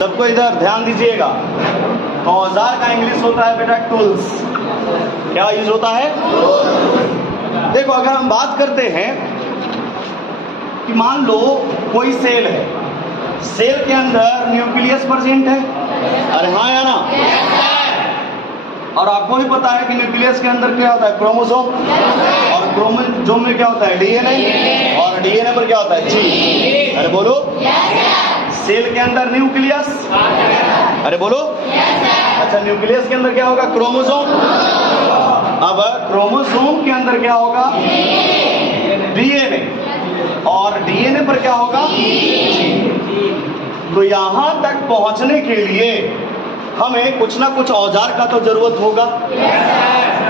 सबको इधर ध्यान दीजिएगा। औजार का इंग्लिश होता है बेटा टूल्स। क्या यूज होता है? देखो, अगर हम बात करते हैं कि मान लो कोई सेल है, सेल के अंदर न्यूक्लियस प्रेजेंट है। अरे हाँ या ना? और आपको भी पता है कि न्यूक्लियस के अंदर क्या होता है? क्रोमोसोम। और क्रोमोसोम में क्या होता है? डीएनए। और डीएनए पर क्या होता है? जीन। अरे बोलो। सेल के अंदर न्यूक्लियस। अरे बोलो। अच्छा, न्यूक्लियस के अंदर क्या होगा? क्रोमोसोम। अब क्रोमोसोम के अंदर क्या होगा? डीएनए। और डीएनए पर क्या होगा? तो यहां तक पहुंचने के लिए हमें कुछ ना कुछ औजार का तो जरूरत होगा,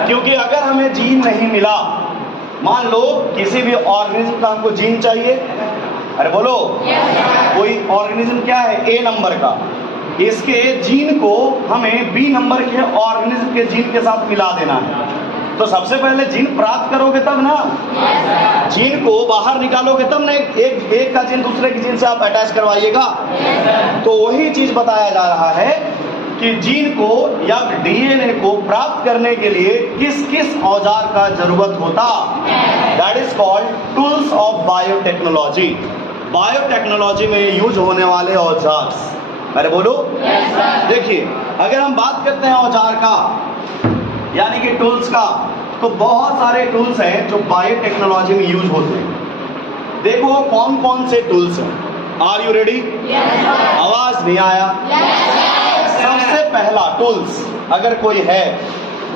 क्योंकि अगर हमें जीन नहीं मिला, मान लो किसी भी ऑर्गेनिज्म का हमको जीन चाहिए। अरे बोलो। कोई ऑर्गेनिज्म क्या है? ए नंबर का, इसके जीन को हमें बी नंबर के ऑर्गेनिज्म के जीन के साथ मिला देना है। तो सबसे पहले जीन प्राप्त करोगे तब ना, जीन को बाहर निकालोगे तब ना एक का जीन दूसरे के जीन से आप अटैच करवाइएगा। तो वही चीज बताया जा रहा है कि जीन को या डीएनए को प्राप्त करने के लिए किस किस औजार का जरूरत होता। That is called tools of biotechnology. Biotechnology में यूज होने वाले औजार। अरे बोलो। देखिए, अगर हम बात करते हैं औजार का यानी कि टूल्स का, तो बहुत सारे टूल्स हैं जो बायोटेक्नोलॉजी में यूज होते हैं। देखो कौन कौन से टूल्स हैं। Are you ready? आवाज नहीं आया। सबसे पहला टूल्स अगर कोई है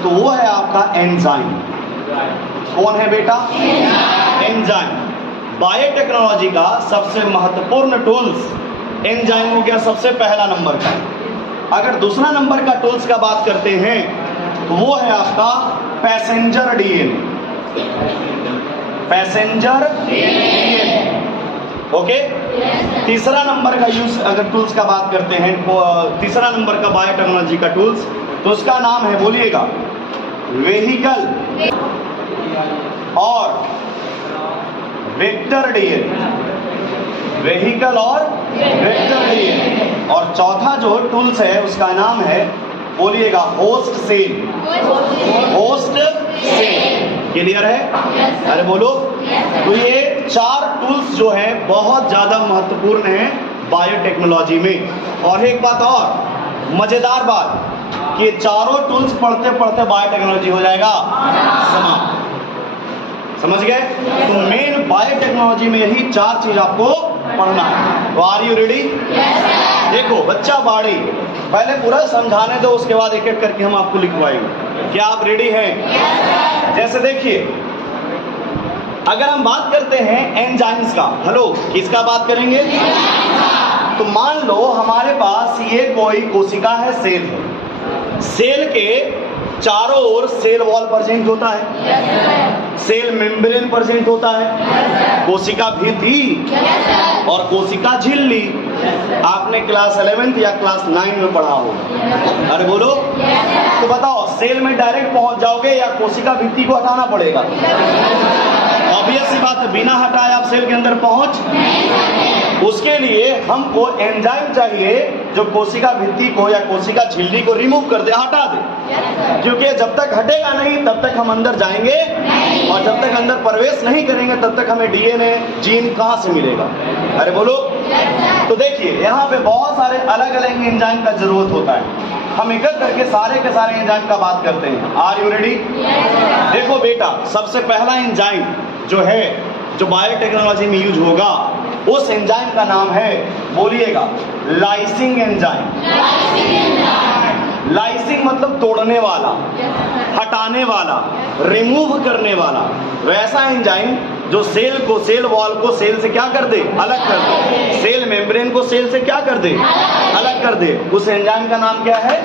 तो वो है आपका एंजाइम। कौन है बेटा? एंजाइम। बायोटेक्नोलॉजी का सबसे महत्वपूर्ण टूल्स एंजाइम हो गया, सबसे पहला नंबर का। अगर दूसरा नंबर का टूल्स का बात करते हैं तो वो है आपका passenger DNA. Passenger DNA. Okay. तीसरा नंबर का यूज अगर टूल्स का बात करते हैं, तीसरा नंबर का बायोटेक्नोलॉजी का टूल्स, तो उसका नाम है, बोलिएगा, वेहिकल और वेक्टर डीएनए। वेहिकल और वेक्टर डीएनए। और चौथा जो टूल्स है उसका नाम है, बोलिएगा, host cell. Host cell. Clear है? अरे बोलो। तो ये चार टूल्स जो है बहुत ज्यादा महत्वपूर्ण है बायोटेक्नोलॉजी में। और एक बात और मजेदार बात कि चारों टूल्स पढ़ते पढ़ते बायोटेक्नोलॉजी हो जाएगा समाप्त। समझ गए? तो मेन बायोटेक्नोलॉजी में यही चार चीज आपको पढ़ना है। तो आर यू रेडी? देखो बच्चा बाड़ी, पहले पूरा समझाने दो, उसके बाद एक एक करके हम आपको लिखवाएंगे। क्या आप रेडी हैं? जैसे देखिए, अगर हम बात करते हैं एंजाइम्स का, हेलो, किसका बात करेंगे? तो मान लो हमारे पास ये कोई कोशिका है, सेल है। सेल के चारों ओर सेल वॉल प्रेजेंट होता है, सेल मेम्ब्रेन प्रेजेंट होता है, कोशिका भित्ति और कोशिका झिल्ली। आपने क्लास 11th या क्लास 9 में पढ़ा हो। अरे बोलो। तो बताओ, सेल में डायरेक्ट पहुंच जाओगे या कोशिका भित्ति को हटाना पड़ेगा? ऑब्वियस सी बात है, बिना हटाए आप सेल के अंदर पहुंच। उसके लिए हमको एंजाइम चाहिए जो कोशिका भित्ति को या कोशिका झिल्ली को रिमूव कर दे, हटा दे। क्योंकि जब तक हटेगा नहीं तब तक हम अंदर जाएंगे, और जब तक अंदर प्रवेश नहीं करेंगे तब तक हमें डीएनए जीन कहां से मिलेगा? अरे बोलो। तो देखिए, यहाँ पे बहुत सारे अलग अलग एंजाइम का जरूरत होता है। हम एक एक करके सारे के सारे एंजाइम का बात करते हैं। Are you ready? देखो बेटा, सबसे पहला एंजाइम जो है, जो बायोटेक्नोलॉजी में यूज होगा, उस एंजाइम का नाम है, बोलिएगा, लाइसिंग एंजाइम। लाइसिंग मतलब तोड़ने वाला, हटाने वाला, रिमूव करने वाला। वैसा एंजाइम जो सेल को, सेल वॉल को सेल से क्या कर दे? अलग कर दे। सेल मेम्ब्रेन को सेल से क्या कर दे? अलग कर दे। उस एंजाइम का नाम क्या है?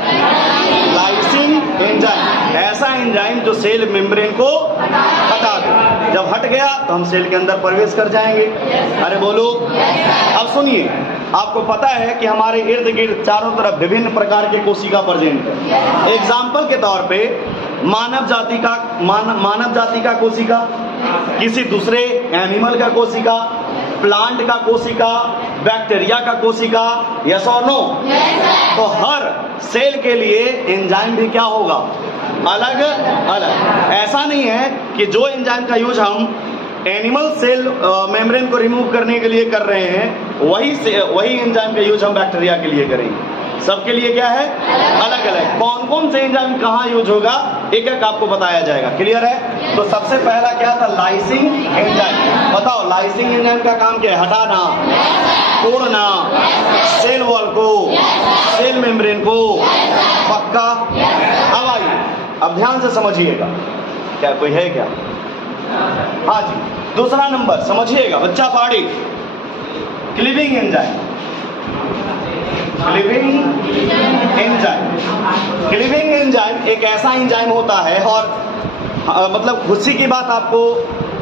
Lysing enzyme. ऐसा एंजाइम जो सेल मेम्ब्रेन को हटा दे। जब हट गया तो हम सेल के अंदर प्रवेश कर जाएंगे। अरे बोलो। अब सुनिए, आपको पता है कि हमारे इर्द गिर्द चारों तरफ विभिन्न प्रकार के कोशिका प्रेजेंट है। एग्जाम्पल के तौर पे मानव जाति का कोशिका, किसी दूसरे एनिमल का कोशिका, प्लांट का कोशिका, बैक्टीरिया का कोशिका, यस और नो? तो हर सेल के लिए एंजाइम भी क्या होगा? अलग अलग। ऐसा नहीं है कि जो एंजाइम का यूज हम एनिमल सेल मेम्ब्रेन को रिमूव करने के लिए कर रहे हैं वही एंजाइम का यूज हम बैक्टीरिया के लिए करेंगे। सबके लिए क्या है? अलग अलग। कौन कौन से एंजाइम कहाँ यूज होगा एक एक आपको बताया जाएगा। क्लियर है? तो सबसे पहला क्या था? Lysing enzyme. बताओ लाइसिंग एंजाइम का काम क्या है? हटाना, तोड़ना सेल वॉल को, सेल मेम्ब्रेन को। पक्का? अब आइए, अब ध्यान से समझिएगा। क्या कोई है क्या? हाँ जी, दूसरा नंबर समझिएगा बच्चा पाड़ी, cleaving enzyme. Cleaving enzyme, cleaving enzyme एक ऐसा एंजाइम होता है और मतलब खुशी की बात आपको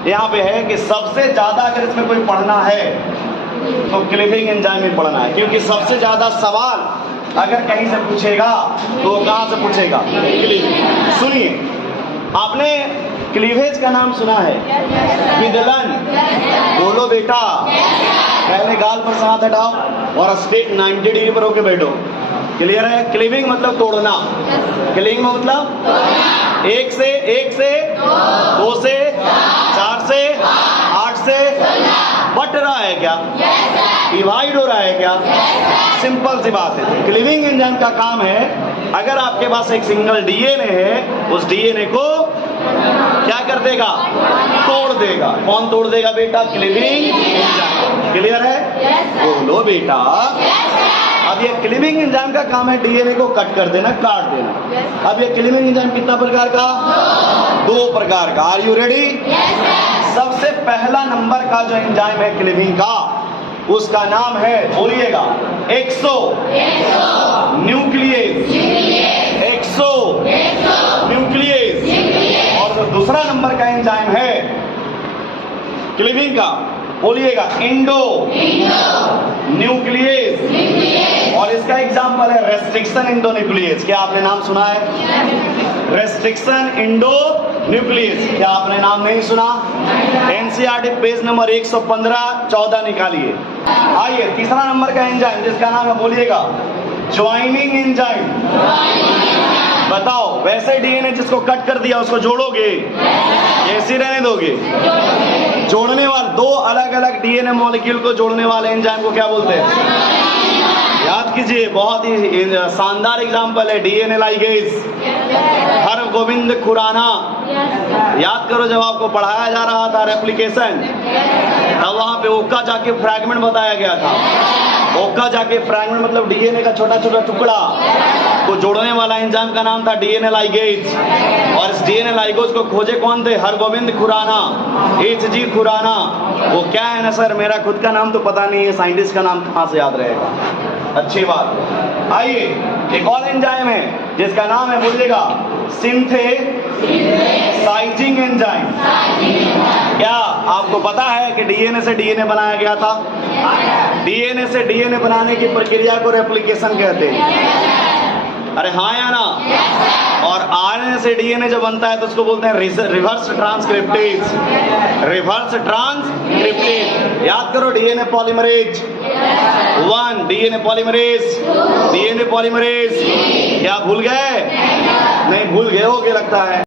यहाँ पे है कि सबसे ज्यादा अगर इसमें कोई पढ़ना है तो क्लीविंग एंजाइम में पढ़ना है, क्योंकि सबसे ज्यादा सवाल अगर कहीं से पूछेगा तो कहाँ से पूछेगा? क्लीविंग। सुनिए, आपने क्लीवेज का नाम सुना है? विदलन। बोलो बेटा। पहले गाल पर हाथ हटाओ और स्ट्रेट 90 डिग्री पर होके बैठो। क्लियर है? क्लीविंग मतलब तोड़ना। क्लीविंग मतलब एक से 2 से 4 से 8 से बट रहा है क्या? डिवाइड हो रहा है क्या? सिंपल सी बात है। क्लीविंग एंजाइम का काम है, अगर आपके पास एक सिंगल डीएनए है, उस डीएनए को क्या कर देगा? तोड़ देगा। कौन तोड़ देगा बेटा? Cleaving enzyme. क्लियर है? बोलो बेटा। अब ये क्लीविंग एंजाइम का काम है डीएनए को कट कर देना, काट देना। अब ये क्लीविंग एंजाइम कितना प्रकार का? 2 प्रकार का। Are you ready? सबसे पहला नंबर का जो एंजाइम है क्लीविंग का, उसका नाम है, बोलिएगा, एक्सो न्यूक्लियस। एक्सो न्यूक्लियस। और जो दूसरा नंबर का एंजाइम है क्लीविंग का, बोलिएगा, इंडो न्यूक्लियस। और इसका एग्जाम्पल है रेस्ट्रिक्शन इंडो न्यूक्लियस। क्या आपने नाम सुना है? Restriction Indo nucleus. क्या आपने नाम नहीं सुना? एनसीईआरटी पेज नंबर 115-14 निकालिए। आइए, तीसरा नंबर का एंजाइम जिसका नाम है, बोलिएगा, ज्वाइनिंग एंजाइम। बताओ, वैसे डीएनए जिसको कट कर दिया उसको जोड़ोगे? ऐसे रहने दोगे? जोड़ने वाले 2 अलग अलग डीएनए मॉलिक्यूल को जोड़ने वाले एंजाइम को क्या बोलते हैं? याद कीजिए, बहुत ही शानदार एग्जांपल है डीएनए लाइगेज। हर गोविंद खुराना। याद करो, जब आपको पढ़ाया जा रहा था रेप्लिकेशन, तब वहां पे ओक्का जाके फ्रैगमेंट बताया गया था। ओक्का जाके फ्रैगमेंट मतलब डीएनए का छोटा छोटा टुकड़ा को जोड़ने वाला एंजाइम का नाम था डीएनए लाइगेज। और इस डीएनए लाइगेज को खोजे कौन थे? हरगोविंद खुराना, एच.जी. खुराना। वो क्या है ना सर, मेरा खुद का नाम तो पता नहीं है, साइंटिस्ट का नाम कहाँ से याद रहेगा? अच्छी बात। आइए, एक और एंजाइम है जिसका नाम है, बोलिएगा, सिंथेसाइजिंग एंजाइम। क्या आपको पता है कि डीएनए से डीएनए बनाया गया था? डीएनए से डीएनए बनाने की प्रक्रिया को रेप्लिकेशन कहते हैं। अरे हाँ या ना? और आरएनए से डीएनए जब बनता है तो उसको बोलते हैं रिवर्स ट्रांसक्रिप्टेज। Reverse transcriptase. याद करो, DNA polymerase 1, DNA polymerase, DNA polymerase. क्या भूल गए? नहीं भूल गए होगे लगता है।